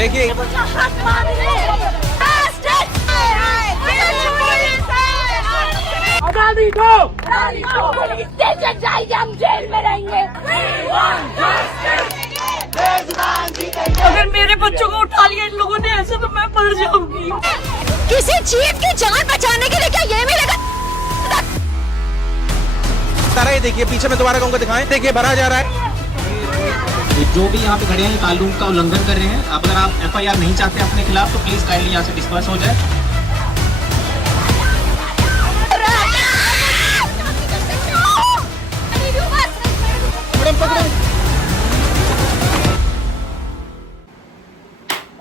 देखिए जाएंगे, हम जेल में रहेंगे। अगर मेरे बच्चों को उठा लिया इन लोगों ने ऐसे तो मैं मर जाऊंगी। किसी चीज की जान बचाने के लिए क्या ये मिलेगा? तारा, ये देखिए पीछे में दोबारा कहूँगा दिखाएं, देखिए भरा जा रहा है। जो भी यहाँ पे खड़े हैं कानून का उल्लंघन कर रहे हैं। अब अगर आप एफआईआर नहीं चाहते अपने खिलाफ तो प्लीज काइंडली यहाँ से डिस्पर्स हो जाए।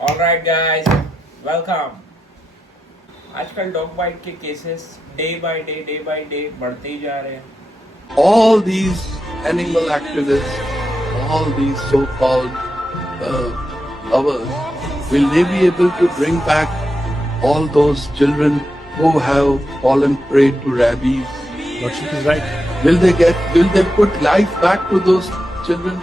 Alright guys, welcome. आजकल डॉग बाइट के केसेस डे बाय डे बढ़ते ही जा रहे हैं। All these animal activists, all these so-called lovers, will they be able to bring back all those children who have fallen prey to rabies? Lordship is right. Will they put life back to those children?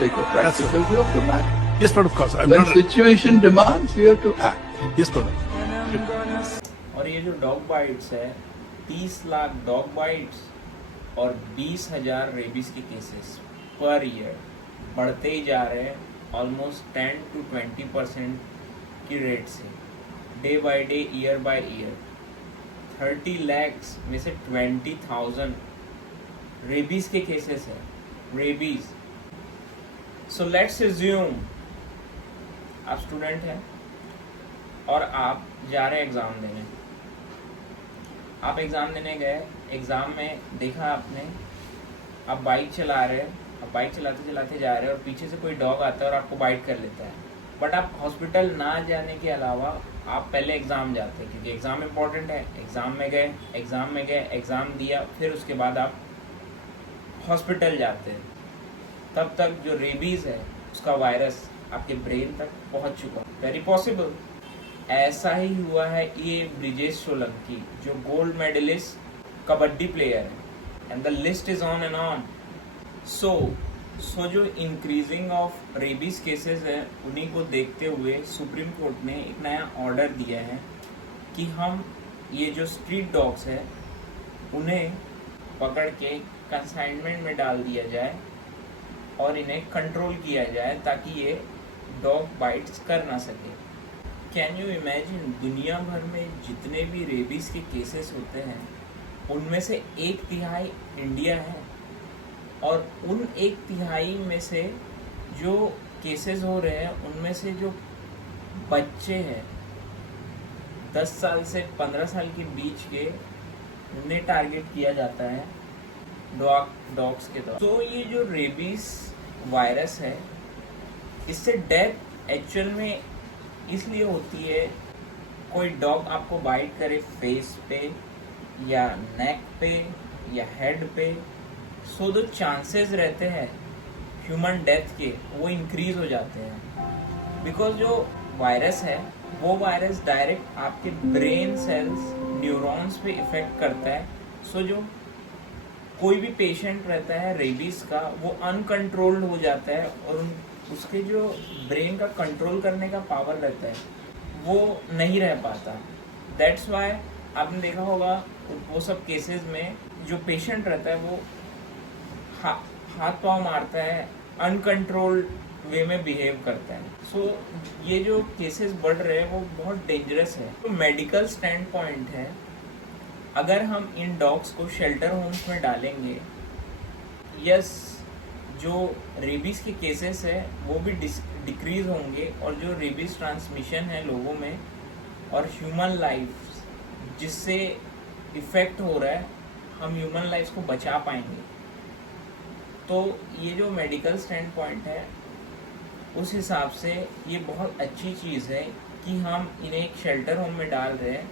Take a practical view of the matter. Yes, Lord, of course. When situation demands, we have to act. Yes, Lord. और ये जो dog bytes है, 30 lakh dog bytes और 20,000 rabies के cases per year बढ़ते ही जा रहे हैं, ऑलमोस्ट 10 to 20% की रेट से, day by day, year by year. 30 lakhs में से 20,000 रेबीज के केसेस है, रेबीज। सो लेट्स अज्यूम आप स्टूडेंट हैं और आप जा रहे हैं एग्ज़ाम देने। आप एग्ज़ाम देने गए, एग्ज़ाम में देखा आपने, आप बाइक चला रहे हैं, आप बाइक चलाते चलाते जा रहे हैं और पीछे से कोई डॉग आता है और आपको बाइट कर लेता है। बट आप हॉस्पिटल ना जाने के अलावा आप पहले एग्ज़ाम जाते हैं, क्योंकि एग्ज़ाम इंपॉर्टेंट है। एग्ज़ाम में गए, एग्ज़ाम दिया, फिर उसके बाद आप हॉस्पिटल जाते हैं। तब तक जो रेबीज़ है उसका वायरस आपके ब्रेन तक पहुंच चुका है। वेरी पॉसिबल ऐसा ही हुआ है ये ब्रिजेश सोलंकी, जो गोल्ड मेडलिस्ट कबड्डी प्लेयर है, and the list is on and on. So जो इंक्रीजिंग ऑफ रेबीज केसेस है, उन्हीं को देखते हुए सुप्रीम कोर्ट ने एक नया ऑर्डर दिया है कि हम ये जो स्ट्रीट डॉग्स है उन्हें पकड़ के कंसाइनमेंट में डाल दिया जाए और इन्हें कंट्रोल किया जाए ताकि ये डॉग बाइट्स कर ना सके। कैन यू इमेजिन, दुनिया भर में जितने भी रेबीज के केसेस होते हैं उनमें से 1/3 इंडिया है, और उन 1/3 में से जो केसेस हो रहे हैं उनमें से जो बच्चे हैं 10 साल से 15 साल के बीच के, उन्हें टारगेट किया जाता है डॉग्स के द्वारा। तो ये जो रेबीज वायरस है, इससे डेथ एक्चुअल में इसलिए होती है, कोई डॉग आपको बाइट करे फेस पे या नेक पे या हेड पे, सो जो चांसेस रहते हैं ह्यूमन डेथ के वो इंक्रीज हो जाते हैं। बिकॉज जो वायरस है वो वायरस डायरेक्ट आपके ब्रेन सेल्स, न्यूरॉन्स पे इफेक्ट करता है। सो जो कोई भी पेशेंट रहता है रेबीज का, वो अनकंट्रोल्ड हो जाता है और उसके जो ब्रेन का कंट्रोल करने का पावर रहता है वो नहीं रह पाता। दैट्स वाई आपने देखा होगा वो सब केसेस में जो पेशेंट रहता है वो हाथ पाँव मारता है, अनकंट्रोल्ड वे में बिहेव करता है। सो ये जो केसेस बढ़ रहे हैं वो बहुत डेंजरस है। तो मेडिकल स्टैंड पॉइंट है, अगर हम इन डॉग्स को शेल्टर होम्स में डालेंगे, यस, जो रेबीज़ के केसेस है वो भी डिक्रीज होंगे, और जो रेबीज़ ट्रांसमिशन है लोगों में और ह्यूमन लाइफ जिससे इफ़ेक्ट हो रहा है, हम ह्यूमन लाइफ को बचा पाएंगे। तो ये जो मेडिकल स्टैंड पॉइंट है उस हिसाब से ये बहुत अच्छी चीज़ है कि हम इन्हें एक शेल्टर होम में डाल रहे हैं।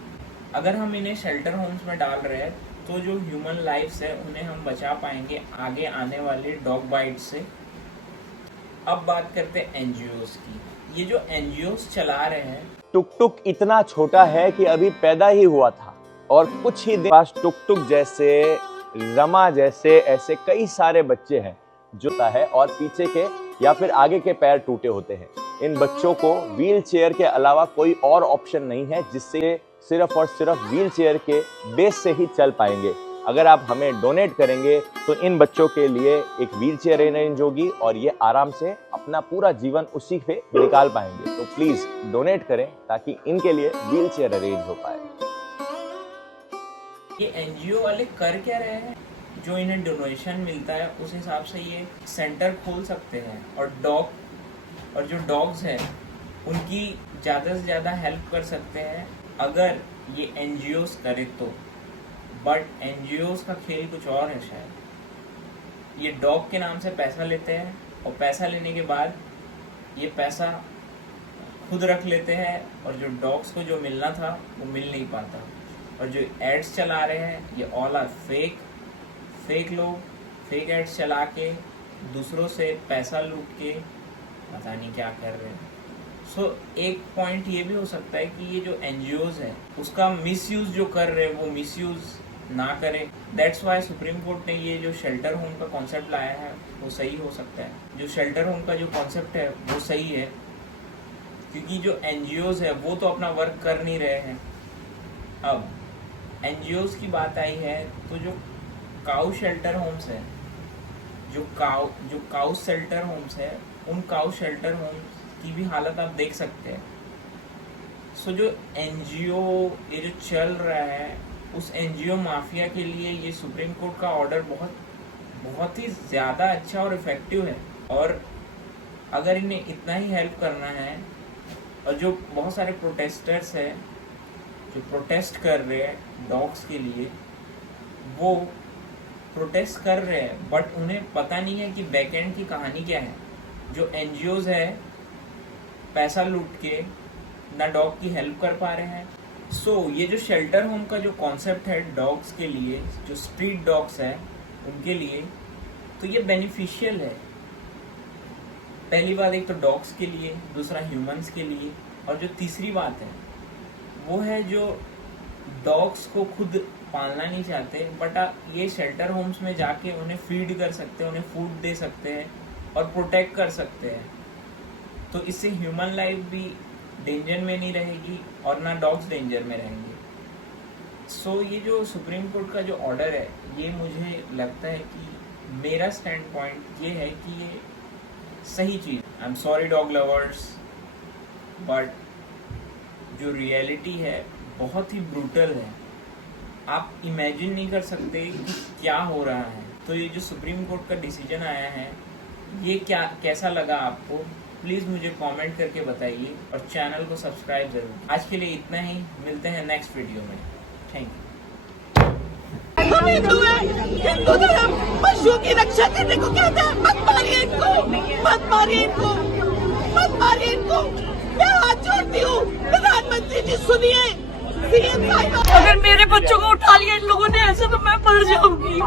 अगर हम इन्हें शेल्टर होम्स में डाल रहे हैं तो जो ह्यूमन लाइफ्स है उन्हें हम बचा पाएंगे आगे आने वाले डॉग बाइट से। अब बात करते हैं एनजीओस की। ये जो एनजीओस चला रहे हैं, टुक टुक इतना छोटा है कि अभी पैदा ही हुआ था और कुछ ही दिन पास टुक टुक जैसे, रमा जैसे, ऐसे कई सारे बच्चे हैं जो है और पीछे के या फिर आगे के पैर टूटे होते हैं। इन बच्चों को व्हील चेयर के अलावा कोई और ऑप्शन नहीं है जिससे सिर्फ और सिर्फ व्हील चेयर के बेस से ही चल पाएंगे। अगर आप हमें डोनेट करेंगे तो इन बच्चों के लिए एक व्हील चेयर अरेंज होगी और ये आराम से अपना पूरा जीवन उसी पे निकाल पाएंगे। तो प्लीज डोनेट करें ताकि इनके लिए व्हील चेयर अरेंज हो पाए। ये एनजीओ वाले कर क्या रहे हैं? जो इन्हें डोनेशन मिलता है उस हिसाब से ये सेंटर खोल सकते हैं और जो डॉग्स हैं उनकी ज़्यादा से ज़्यादा हेल्प कर सकते हैं अगर ये एनजीओस करे तो। बट एनजीओस का खेल कुछ और है शायद। ये डॉग के नाम से पैसा लेते हैं और पैसा लेने के बाद ये पैसा खुद रख लेते हैं और जो डॉग्स को जो मिलना था वो मिल नहीं पाता। और जो एड्स चला रहे हैं ये ऑल आर फेक लोग फेक एड्स चला के दूसरों से पैसा लूट के पता नहीं क्या कर रहे हैं। सो एक पॉइंट ये भी हो सकता है कि ये जो एनजीओज हैं उसका मिसयूज जो कर रहे हैं वो मिसयूज ना करें। दैट्स वाई सुप्रीम कोर्ट ने ये जो शेल्टर होम का कॉन्सेप्ट लाया है वो सही हो सकता है। जो शेल्टर होम का जो कॉन्सेप्ट है वो सही है क्योंकि जो एनजीओज है वो तो अपना वर्क कर नहीं रहे हैं। अब एनजीओज की बात आई है तो जो काउ शेल्टर होम्स है, जो काउ शेल्टर होम्स है, उन काउ शेल्टर होम्स की भी हालत आप देख सकते हैं। सो जो एनजीओ ये जो चल रहा है उस एनजीओ माफिया के लिए ये सुप्रीम कोर्ट का ऑर्डर बहुत ही ज़्यादा अच्छा और इफ़ेक्टिव है। और अगर इन्हें इतना ही हेल्प करना है और जो बहुत सारे प्रोटेस्टर्स हैं जो प्रोटेस्ट कर रहे हैं डॉग्स के लिए वो प्रोटेस्ट कर रहे हैं बट उन्हें पता नहीं है कि बैकएंड की कहानी क्या है। जो एनजीओज है पैसा लूट के ना डॉग की हेल्प कर पा रहे हैं। सो ये जो शेल्टर होम का जो कॉन्सेप्ट है डॉग्स के लिए, जो स्ट्रीट डॉग्स है उनके लिए, तो ये बेनिफिशियल है। पहली बात एक तो डॉग्स के लिए, दूसरा ह्यूमंस के लिए, और जो तीसरी बात है वो है जो डॉग्स को खुद पालना नहीं चाहते बट ये शेल्टर होम्स में जाके उन्हें फीड कर सकते हैं, उन्हें फूड दे सकते हैं और प्रोटेक्ट कर सकते हैं। तो इससे ह्यूमन लाइफ भी डेंजर में नहीं रहेगी और ना डॉग्स डेंजर में रहेंगे। सो ये जो सुप्रीम कोर्ट का जो ऑर्डर है ये मुझे लगता है कि मेरा स्टैंड पॉइंट ये है कि ये सही चीज़। I am sorry dog lovers but जो रियलिटी है बहुत ही ब्रूटल है। आप इमेजिन नहीं कर सकते कि क्या हो रहा है। तो ये जो सुप्रीम कोर्ट का डिसीजन आया है ये कैसा लगा आपको, प्लीज़ मुझे कमेंट करके बताइए और चैनल को सब्सक्राइब ज़रूर। आज के लिए इतना ही, मिलते हैं नेक्स्ट वीडियो में। Thank you. हम हिंदू हैं, हिंदू धर्म पशुओं की रक्षा करने को कहता है। मत मारिए इनको, मत मारिए इनको, मत मारिए इनको। मैं हाथ जोड़ती हूँ, प्रधानमंत्री जी सुनिए। अगर मेरे बच्चों को उठा लिया इन लोगों ने ऐसे तो मैं मर जाऊंगी।